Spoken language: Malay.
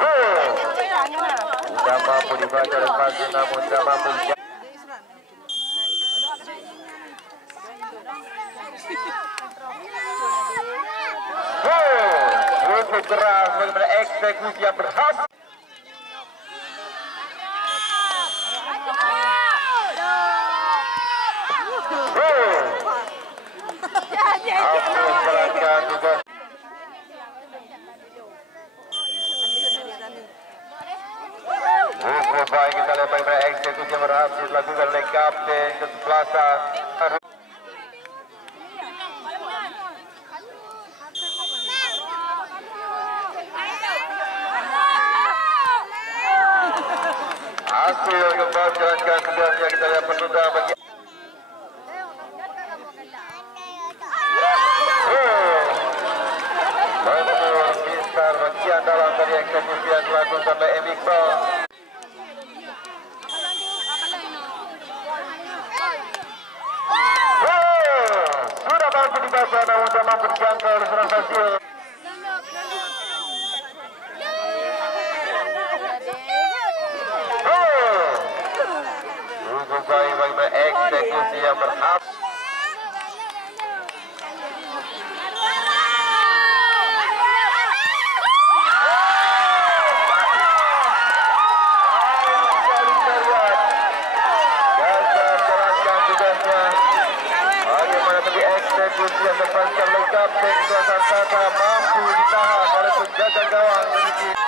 Tidak mampu dibaca oleh Fazil, namun tidak mampu cukup keras bagaimana eksekusi yang berhasil. Baik, kita lihat bagaimana eksekusi yang berhasil dilakukan oleh kapten kesebelasan. Hasil kembali jalankan sebenarnya kita lihat penunda bagi besar bagian dalam dari eksekusi yang dilakukan sampai Iqbal. Sudah mampu dibaca namun tidak mampu dijangkau oleh seorang Fazil. Cukup baik bagaimana eksekusi yang berhasil. Eksekusi yang dilakukan oleh kapten Suasana mampu ditahan oleh penjaga gawang.